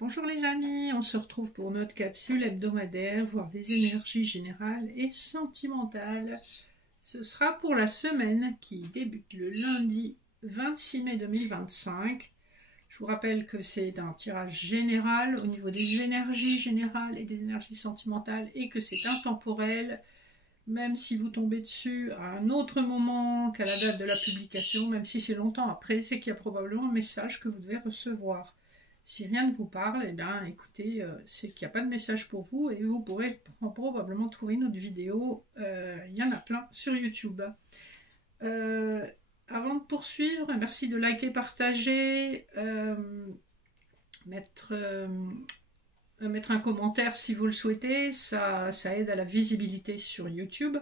Bonjour les amis, on se retrouve pour notre capsule hebdomadaire, voir des énergies générales et sentimentales. Ce sera pour la semaine qui débute le lundi 26 mai 2025. Je vous rappelle que c'est un tirage général au niveau des énergies générales et des énergies sentimentales et que c'est intemporel. Même si vous tombez dessus à un autre moment qu'à la date de la publication, même si c'est longtemps après, c'est qu'il y a probablement un message que vous devez recevoir. Si rien ne vous parle, eh bien, écoutez, c'est qu'il n'y a pas de message pour vous et vous pourrez probablement trouver une autre vidéo. Il y en a plein sur YouTube. Avant de poursuivre, merci de liker, partager, mettre un commentaire si vous le souhaitez. Ça aide à la visibilité sur YouTube.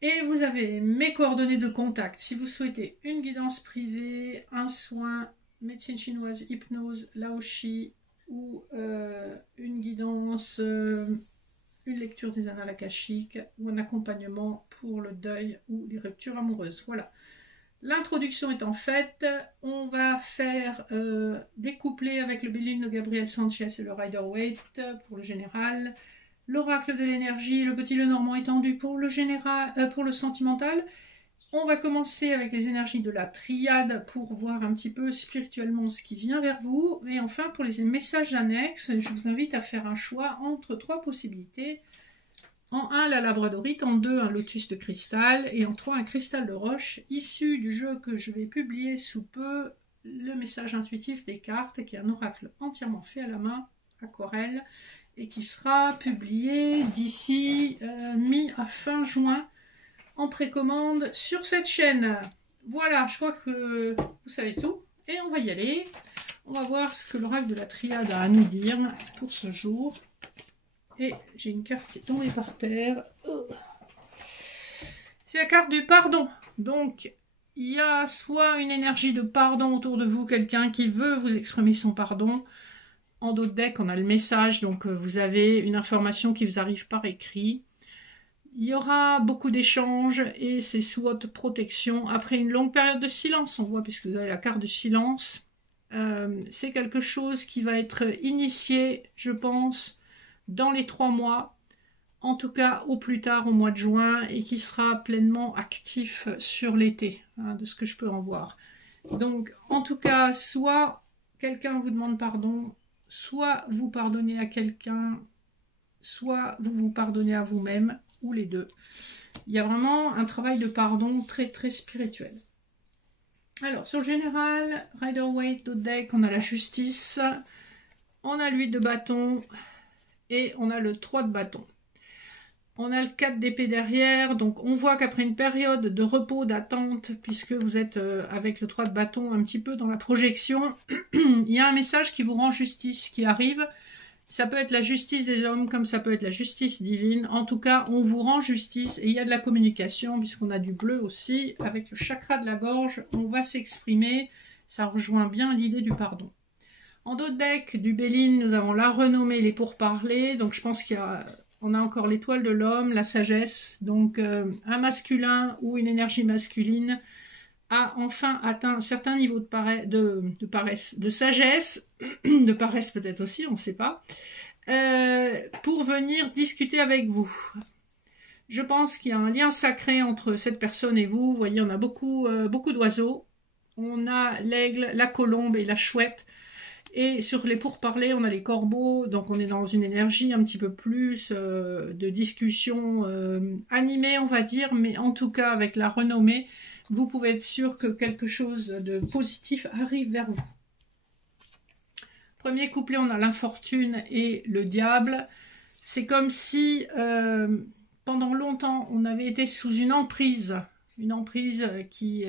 Et vous avez mes coordonnées de contact si vous souhaitez une guidance privée, un soin, médecine chinoise, hypnose, laoshi ou une guidance, une lecture des annales akashiques ou un accompagnement pour le deuil ou les ruptures amoureuses. Voilà. L'introduction étant faite, on va faire des couplets avec le Béline de Gabriel Sanchez et le Rider-Waite pour le général, l'oracle de l'énergie, le petit Lenormand étendu pour le général, pour le sentimental. On va commencer avec les énergies de la triade pour voir un petit peu spirituellement ce qui vient vers vous. Et enfin, pour les messages annexes, je vous invite à faire un choix entre 3 possibilités. En 1, la labradorite, en 2, un lotus de cristal, et en 3, un cristal de roche, issu du jeu que je vais publier sous peu, le message intuitif des cartes, qui est un oracle entièrement fait à la main, aquarelle, et qui sera publié d'ici mi à fin juin, en précommande sur cette chaîne. Voilà, je crois que vous savez tout, et on va y aller. On va voir ce que l'oracle de la triade a à nous dire pour ce jour. Et j'ai une carte qui est tombée par terre. C'est la carte du pardon. Donc, il y a soit une énergie de pardon autour de vous, quelqu'un qui veut vous exprimer son pardon. En d'autres decks, on a le message, donc vous avez une information qui vous arrive par écrit. Il y aura beaucoup d'échanges et c'est sous haute protection. Après une longue période de silence, on voit, puisque vous avez la carte du silence, c'est quelque chose qui va être initié, je pense, dans les 3 mois, en tout cas au plus tard au mois de juin, et qui sera pleinement actif sur l'été, hein, de ce que je peux en voir. Donc, en tout cas, soit quelqu'un vous demande pardon, soit vous pardonnez à quelqu'un, soit vous vous pardonnez à vous-même, ou les deux. Il y a vraiment un travail de pardon très très spirituel. Alors, sur le général, Rider-Waite, d'autres decks, on a la justice, on a l'huile de bâton, et on a le 3 de bâton. On a le 4 d'épée derrière, donc on voit qu'après une période de repos, d'attente, puisque vous êtes avec le 3 de bâton un petit peu dans la projection, il y a un message qui vous rend justice qui arrive. Ça peut être la justice des hommes, comme ça peut être la justice divine. En tout cas, on vous rend justice et il y a de la communication, puisqu'on a du bleu aussi. Avec le chakra de la gorge, on va s'exprimer. Ça rejoint bien l'idée du pardon. En d'autres decks du Béline, nous avons la renommée, les pourparlers. Donc je pense qu'on a encore l'étoile de l'homme, la sagesse. Donc un masculin ou une énergie masculine a enfin atteint un certain niveau de paresse, de sagesse, de paresse peut-être aussi, on ne sait pas, pour venir discuter avec vous. Je pense qu'il y a un lien sacré entre cette personne et vous. Vous voyez, on a beaucoup d'oiseaux. On a l'aigle, la colombe et la chouette. Et sur les pourparlers, on a les corbeaux, donc on est dans une énergie un petit peu plus de discussion animée, on va dire, mais en tout cas avec la renommée, vous pouvez être sûr que quelque chose de positif arrive vers vous. Premier couplet, on a l'infortune et le diable. C'est comme si pendant longtemps, on avait été sous une emprise qui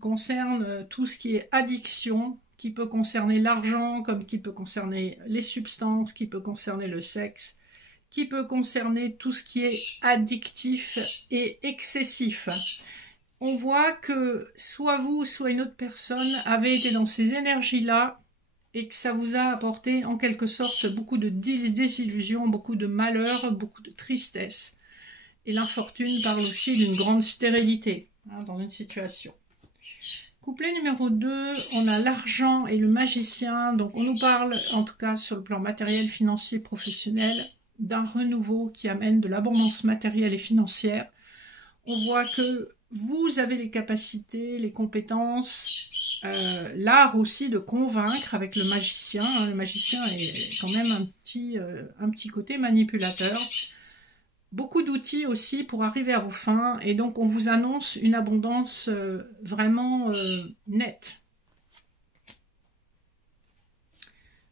concerne tout ce qui est addiction, qui peut concerner l'argent, comme qui peut concerner les substances, qui peut concerner le sexe, qui peut concerner tout ce qui est addictif et excessif. On voit que soit vous, soit une autre personne avez été dans ces énergies-là et que ça vous a apporté en quelque sorte beaucoup de désillusions, beaucoup de malheur, beaucoup de tristesse. Et l'infortune parle aussi d'une grande stérilité dans une situation. Couplet numéro 2, on a l'argent et le magicien. Donc on nous parle, en tout cas sur le plan matériel, financier, professionnel, d'un renouveau qui amène de l'abondance matérielle et financière. On voit que vous avez les capacités, les compétences, l'art aussi de convaincre avec le magicien. Le magicien est quand même un petit côté manipulateur. Beaucoup d'outils aussi pour arriver à vos fins. Et donc, on vous annonce une abondance vraiment nette.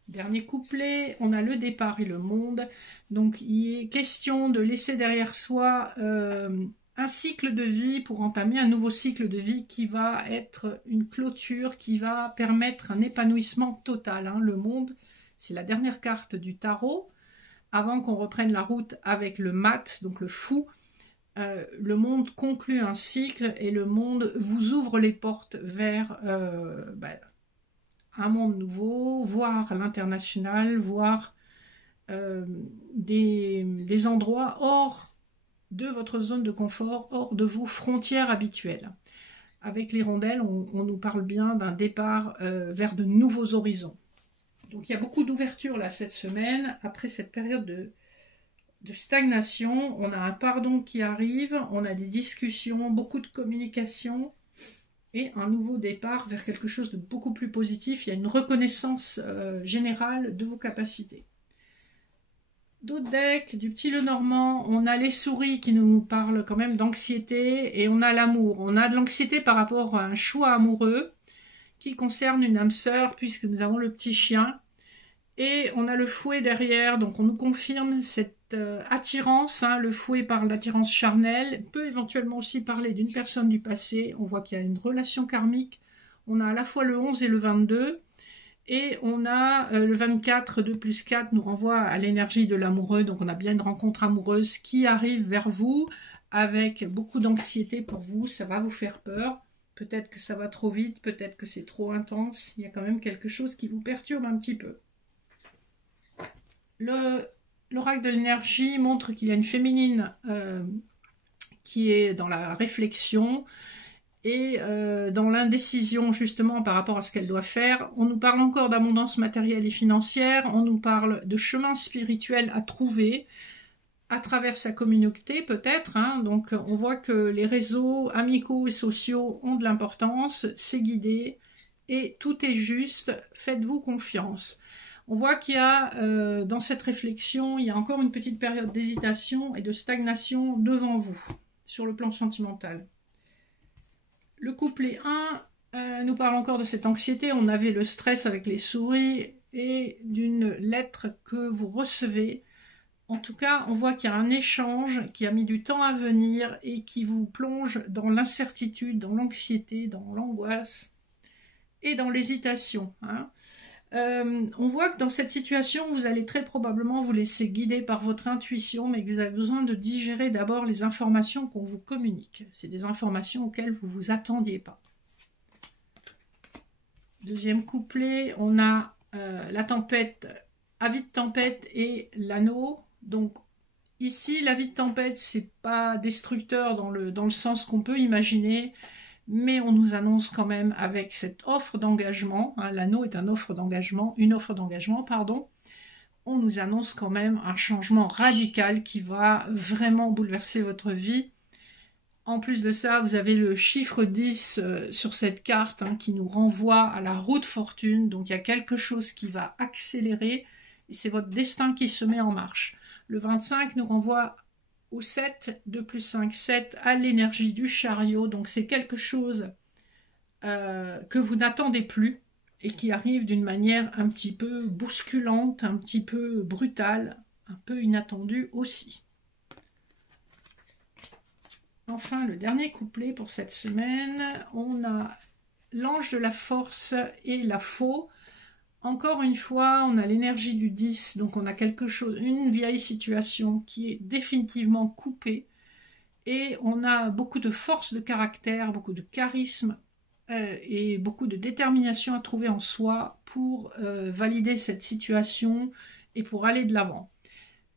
Dernier couplet, on a le départ et le monde. Donc, il est question de laisser derrière soi un cycle de vie pour entamer un nouveau cycle de vie qui va être une clôture, qui va permettre un épanouissement total. Hein. Le monde, c'est la dernière carte du tarot. Avant qu'on reprenne la route avec le mat, donc le fou, le monde conclut un cycle et le monde vous ouvre les portes vers un monde nouveau, voire l'international, voire des endroits hors de votre zone de confort, hors de vos frontières habituelles. Avec l'hirondelle, on nous parle bien d'un départ vers de nouveaux horizons. Donc il y a beaucoup d'ouverture là cette semaine, après cette période de stagnation. On a un pardon qui arrive, on a des discussions, beaucoup de communication et un nouveau départ vers quelque chose de beaucoup plus positif. Il y a une reconnaissance générale de vos capacités. D'autres decks, du petit Lenormand, on a les souris qui nous parlent quand même d'anxiété et on a l'amour. On a de l'anxiété par rapport à un choix amoureux qui concerne une âme sœur puisque nous avons le petit chien. Et on a le fouet derrière, donc on nous confirme cette attirance. Hein, le fouet par l'attirance charnelle peut éventuellement aussi parler d'une personne du passé. On voit qu'il y a une relation karmique. On a à la fois le 11 et le 22. Et on a le 24, 2 plus 4 nous renvoie à l'énergie de l'amoureux. Donc on a bien une rencontre amoureuse qui arrive vers vous avec beaucoup d'anxiété pour vous. Ça va vous faire peur. Peut-être que ça va trop vite, peut-être que c'est trop intense. Il y a quand même quelque chose qui vous perturbe un petit peu. L'oracle de l'énergie montre qu'il y a une féminine qui est dans la réflexion et dans l'indécision justement par rapport à ce qu'elle doit faire. On nous parle encore d'abondance matérielle et financière, on nous parle de chemin spirituel à trouver à travers sa communauté peut-être. Hein. Donc on voit que les réseaux amicaux et sociaux ont de l'importance, c'est guidé et tout est juste, faites-vous confiance. On voit qu'il y a dans cette réflexion, il y a encore une petite période d'hésitation et de stagnation devant vous, sur le plan sentimental. Le couplet 1 nous parle encore de cette anxiété. On avait le stress avec les souris et d'une lettre que vous recevez. En tout cas, on voit qu'il y a un échange qui a mis du temps à venir et qui vous plonge dans l'incertitude, dans l'anxiété, dans l'angoisse et dans l'hésitation. Hein. On voit que dans cette situation, vous allez très probablement vous laisser guider par votre intuition, mais que vous avez besoin de digérer d'abord les informations qu'on vous communique. C'est des informations auxquelles vous ne vous attendiez pas. Deuxième couplet, on a la tempête, avis de tempête et l'anneau. Donc ici, l'avis de tempête, c'est pas destructeur dans le sens qu'on peut imaginer, mais on nous annonce quand même avec cette offre d'engagement, hein, l'anneau est une offre d'engagement, pardon, on nous annonce quand même un changement radical qui va vraiment bouleverser votre vie. En plus de ça, vous avez le chiffre 10 sur cette carte hein, qui nous renvoie à la roue de fortune, donc il y a quelque chose qui va accélérer et c'est votre destin qui se met en marche. Le 25 nous renvoie au 7, 2 plus 5, 7, à l'énergie du chariot. Donc c'est quelque chose que vous n'attendez plus et qui arrive d'une manière un petit peu bousculante, un petit peu brutale, un peu inattendue aussi. Enfin, le dernier couplet pour cette semaine, on a l'ange de la force et la faux. Encore une fois, on a l'énergie du 10, donc on a quelque chose, une vieille situation qui est définitivement coupée. Et on a beaucoup de force de caractère, beaucoup de charisme et beaucoup de détermination à trouver en soi pour valider cette situation et pour aller de l'avant.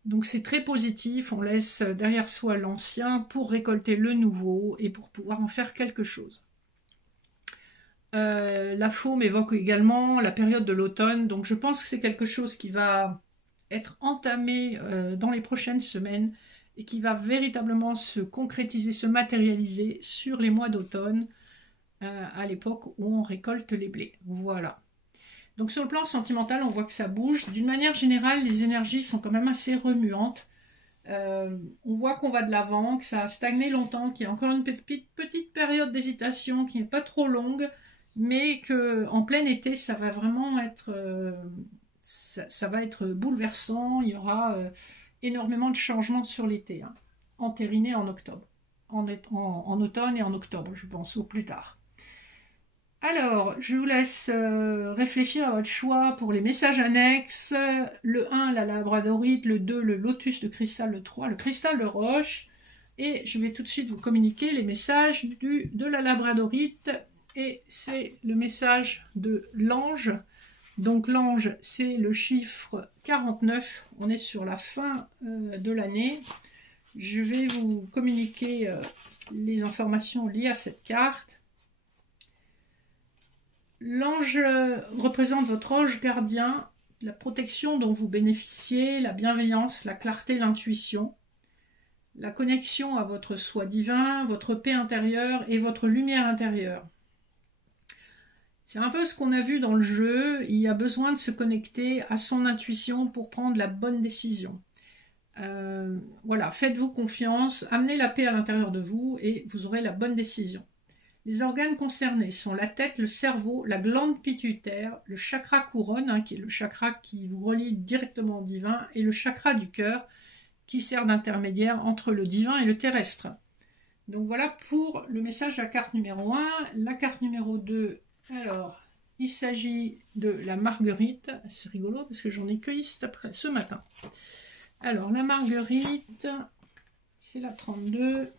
Donc c'est très positif, on laisse derrière soi l'ancien pour récolter le nouveau et pour pouvoir en faire quelque chose. La faume évoque également la période de l'automne, donc je pense que c'est quelque chose qui va être entamé dans les prochaines semaines et qui va véritablement se concrétiser, se matérialiser sur les mois d'automne, à l'époque où on récolte les blés. Voilà. Donc sur le plan sentimental, on voit que ça bouge. D'une manière générale, les énergies sont quand même assez remuantes. On voit qu'on va de l'avant, que ça a stagné longtemps, qu'il y a encore une petite période d'hésitation qui n'est pas trop longue, mais qu'en plein été, ça va vraiment être, ça va être bouleversant. Il y aura énormément de changements sur l'été, hein, entériné en octobre, en automne et en octobre, je pense, au plus tard. Alors, je vous laisse réfléchir à votre choix pour les messages annexes. Le 1, la labradorite, le 2, le lotus de cristal, le 3, le cristal de roche. Et je vais tout de suite vous communiquer les messages de la labradorite. Et c'est le message de l'ange. Donc l'ange, c'est le chiffre 49. On est sur la fin de l'année. Je vais vous communiquer les informations liées à cette carte. L'ange représente votre ange gardien, la protection dont vous bénéficiez, la bienveillance, la clarté, l'intuition, la connexion à votre soi divin, votre paix intérieure et votre lumière intérieure. C'est un peu ce qu'on a vu dans le jeu, il y a besoin de se connecter à son intuition pour prendre la bonne décision. Voilà, faites-vous confiance, amenez la paix à l'intérieur de vous et vous aurez la bonne décision. Les organes concernés sont la tête, le cerveau, la glande pituitaire, le chakra couronne, hein, qui est le chakra qui vous relie directement au divin, et le chakra du cœur, qui sert d'intermédiaire entre le divin et le terrestre. Donc voilà pour le message de la carte numéro 1. La carte numéro 2, alors, il s'agit de la marguerite. C'est rigolo parce que j'en ai cueilli ce matin. Alors, la marguerite, c'est la 32.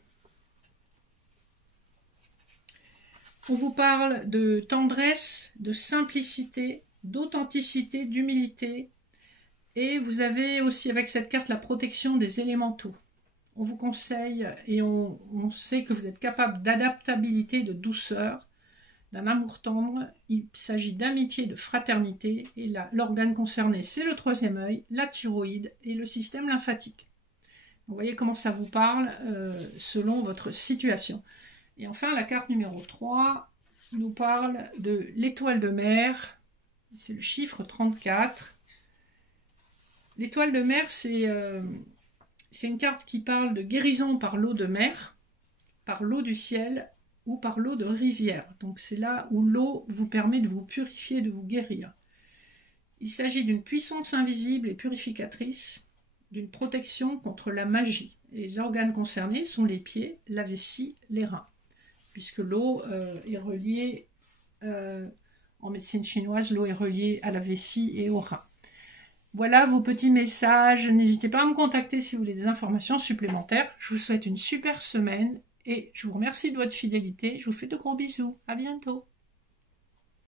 On vous parle de tendresse, de simplicité, d'authenticité, d'humilité. Et vous avez aussi avec cette carte la protection des élémentaux. On vous conseille et on sait que vous êtes capable d'adaptabilité, de douceur, d'un amour tendre. Il s'agit d'amitié, de fraternité. Et l'organe concerné, c'est le troisième œil, la thyroïde et le système lymphatique. Vous voyez comment ça vous parle selon votre situation. Et enfin, la carte numéro 3 nous parle de l'étoile de mer. C'est le chiffre 34. L'étoile de mer, c'est une carte qui parle de guérison par l'eau de mer, par l'eau du ciel ou par l'eau de rivière. Donc c'est là où l'eau vous permet de vous purifier, de vous guérir. Il s'agit d'une puissance invisible et purificatrice, d'une protection contre la magie. Les organes concernés sont les pieds, la vessie, les reins, puisque l'eau est reliée, en médecine chinoise, l'eau est reliée à la vessie et aux reins. Voilà vos petits messages. N'hésitez pas à me contacter si vous voulez des informations supplémentaires. Je vous souhaite une super semaine et je vous remercie de votre fidélité. Je vous fais de gros bisous. À bientôt.